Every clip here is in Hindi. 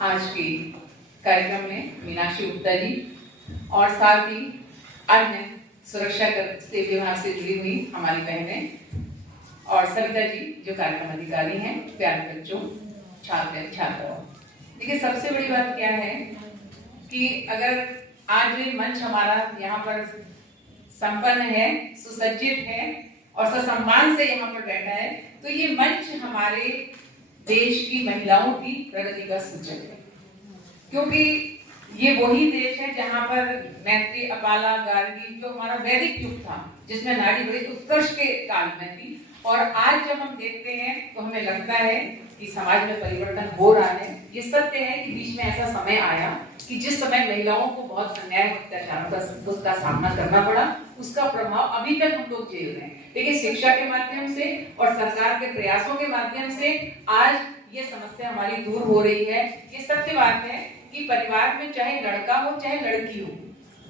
आज के कार्यक्रम में मीनाक्षी गुप्ता जी और साथ ही अन्य सुरक्षा से विभाग से जुड़ी हुई हमारी बहनें और सविता जी जो कार्यक्रम अधिकारी हैं, प्यारे बच्चों, छात्र छात्राओं। देखिए, सबसे बड़ी बात क्या है कि अगर आज ये मंच हमारा यहाँ पर संपन्न है, सुसज्जित है और ससम्मान से यहाँ पर बैठा है, तो ये मंच हमारे देश की महिलाओं की प्रगति का सूचक है, क्योंकि ये वही देश है जहाँ पर मैत्री, अपाला, गार्गी जो हमारा वैदिक युग था, जिसमें नारी बड़ी उत्कर्ष के काल में थी। और आज जब हम देखते हैं तो हमें लगता है कि समाज में परिवर्तन हो रहा है। ये सत्य है कि बीच में ऐसा समय आया कि जिस समय महिलाओं को बहुत अन्याय अत्याचारों का सामना करना पड़ा, उसका प्रभाव अभी तक हम लोग झेल रहे हैं। लेकिन शिक्षा के माध्यम से और सरकार के प्रयासों के माध्यम से आज ये समस्या हमारी दूर हो रही है। ये सत्य बात है कि परिवार में चाहे लड़का हो चाहे लड़की हो,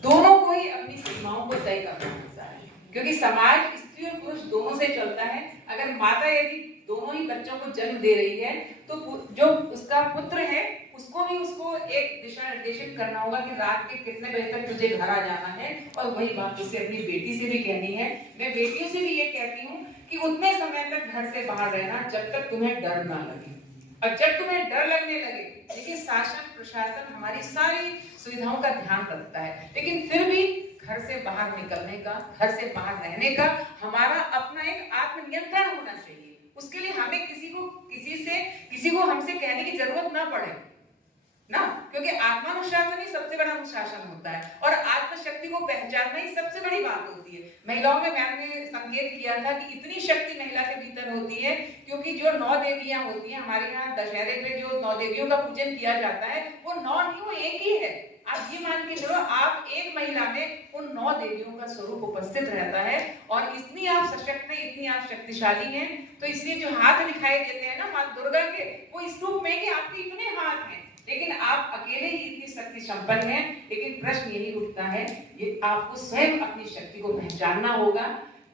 दोनों को ही अपनी सीमाओं को तय करना होता है, क्योंकि समाज स्त्री और पुरुष दोनों से चलता है। अगर माता यदि दोनों ही बच्चों को जन्म दे रही है तो जो उसका पुत्र है उसको भी उसको एक दिशा निर्देशित करना होगा कि रात के कितने बजे तक तुझे घर आ जाना है। और वही बात उसे अपनी बेटी से भी कहनी है। मैं बेटियों से भी ये कहती हूँ कि उतने समय तक घर से बाहर रहना जब तक तुम्हें डर ना लगे, और जब तुम्हें डर लगने लगे, देखिए शासन प्रशासन हमारी सारी सुविधाओं का ध्यान रखता है, लेकिन फिर भी घर से बाहर निकलने का, घर से बाहर रहने का हमारा अपना एक आत्मनियंत्रण होना चाहिए। उसके लिए हमें किसी को हमसे कहने की जरूरत ना पड़े ना, क्योंकि आत्मानुशासन ही सबसे बड़ा अनुशासन होता है और आत्मशक्ति को पहचानना ही सबसे बड़ी बात होती है। महिलाओं में मैंने संकेत किया था कि इतनी शक्ति महिला के भीतर होती है, क्योंकि जो 9 देवियां होती हैं हमारे यहाँ दशहरे पे, जो 9 देवियों का पूजन किया जाता है वो 9 नहीं, वो एक ही है। आप ये मान के चलो, आप एक महिला में उन 9 देवियों का स्वरूप उपस्थित रहता है और इतनी आप सशक्त हैं, इतनी आप शक्तिशाली हैं। तो इसलिए जो हाथ दिखाई देते हैं ना माँ दुर्गा के, वो इस रूप में कि आपके इतने हाथ हैं, लेकिन आप अकेले ही इतनी शक्ति संपन्न हैं। लेकिन प्रश्न यही उठता है, ये आपको स्वयं अपनी शक्ति को पहचानना होगा।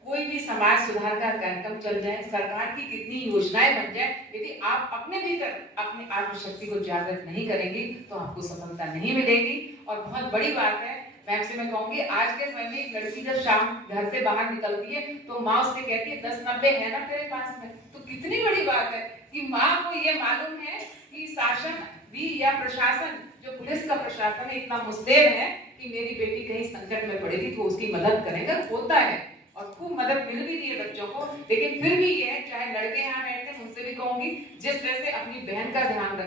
कोई भी समाज सुधार का कार्यक्रम चल जाए, सरकार की कितनी योजनाएं बन जाए, यदि आप अपने भीतर अपनी आत्मशक्ति को जागृत नहीं करेंगे तो आपको सफलता नहीं मिलेगी। और बहुत बड़ी बात है, मैम से मैं कहूंगी, आज के समय में एक लड़की जब शाम घर से बाहर निकलती है तो माँ उससे कहती है 10-90 है ना तेरे पास में। तो कितनी बड़ी बात है कि माँ को ये मालूम है कि शासन भी या प्रशासन, जो पुलिस का प्रशासन है, इतना मुस्तैद है कि मेरी बेटी कहीं संकट में पड़ेगी तो उसकी मदद करेगा। होता है और खूब मदद मिल भी रही है बच्चों को। लेकिन फिर भी ये है, चाहे लड़के यहाँ बैठते हैं, उनसे भी कहूंगी जिस तरह से अपनी बहन का ध्यान रखें।